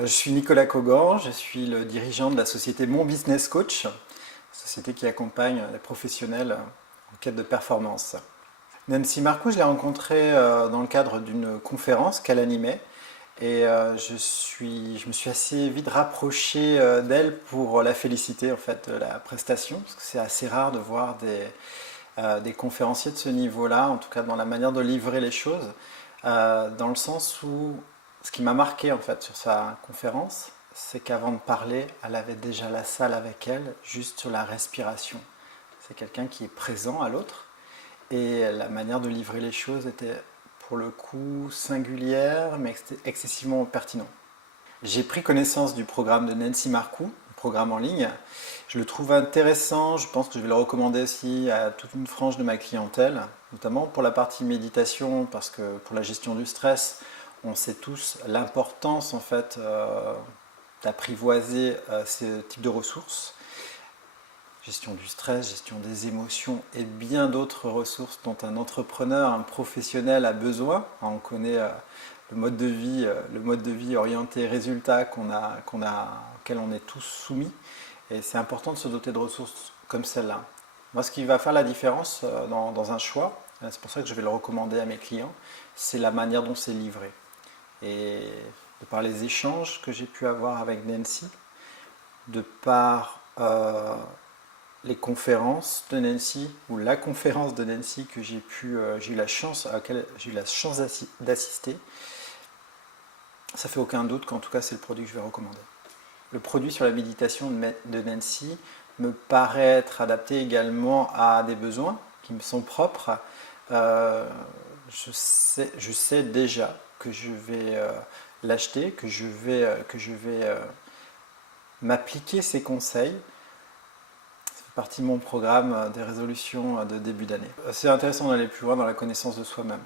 Je suis Nicolas Cogan, je suis le dirigeant de la société Mon Business Coach, société qui accompagne les professionnels en quête de performance. Nancy Marcou, je l'ai rencontrée dans le cadre d'une conférence qu'elle animait et je me suis assez vite rapproché d'elle pour la féliciter en fait de la prestation, parce que c'est assez rare de voir des conférenciers de ce niveau-là, en tout cas dans la manière de livrer les choses, dans le sens où ce qui m'a marqué en fait sur sa conférence, c'est qu'avant de parler, elle avait déjà la salle avec elle, juste sur la respiration. C'est quelqu'un qui est présent à l'autre et la manière de livrer les choses était pour le coup singulière mais excessivement pertinente. J'ai pris connaissance du programme de Nancy Marcou, le programme en ligne. Je le trouve intéressant, je pense que je vais le recommander aussi à toute une frange de ma clientèle, notamment pour la partie méditation, parce que pour la gestion du stress, on sait tous l'importance en fait d'apprivoiser ce type de ressources. Gestion du stress, gestion des émotions et bien d'autres ressources dont un entrepreneur, un professionnel a besoin. On connaît le mode de vie orienté résultat auquel on est tous soumis. Et c'est important de se doter de ressources comme celle-là. Moi, ce qui va faire la différence dans un choix, c'est pour ça que je vais le recommander à mes clients, c'est la manière dont c'est livré. Et de par les échanges que j'ai pu avoir avec Nancy, de par les conférences de Nancy ou la conférence de Nancy que j'ai eu la chance à laquelle j'ai eu la chance d'assister, ça fait aucun doute qu'en tout cas c'est le produit que je vais recommander. Le produit sur la méditation de Nancy me paraît être adapté également à des besoins qui me sont propres. Je sais déjà que je vais l'acheter, que je vais m'appliquer ces conseils. Ça fait partie de mon programme des résolutions de début d'année. C'est intéressant d'aller plus loin dans la connaissance de soi-même.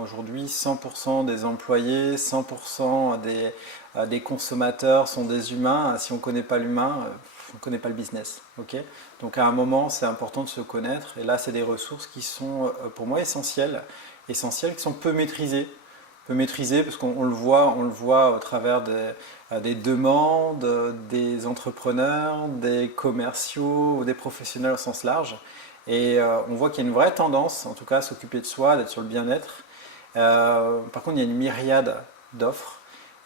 Aujourd'hui, 100% des employés, 100% des consommateurs sont des humains. Si on ne connaît pas l'humain, on ne connaît pas le business. Okay, donc à un moment, c'est important de se connaître. Et là, c'est des ressources qui sont pour moi essentielles, qui sont peu maîtrisées. Peu maîtrisées parce qu'on le voit au travers des demandes, des entrepreneurs, des commerciaux ou des professionnels au sens large. Et on voit qu'il y a une vraie tendance, en tout cas, à s'occuper de soi, d'être sur le bien-être. Par contre, il y a une myriade d'offres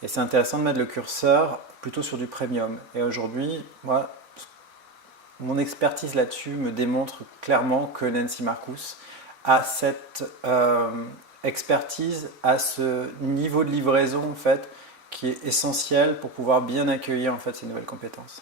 et c'est intéressant de mettre le curseur plutôt sur du premium. Et aujourd'hui, moi, mon expertise là-dessus me démontre clairement que Nancy Marcus a cette expertise, à ce niveau de livraison en fait, qui est essentiel pour pouvoir bien accueillir en fait ces nouvelles compétences.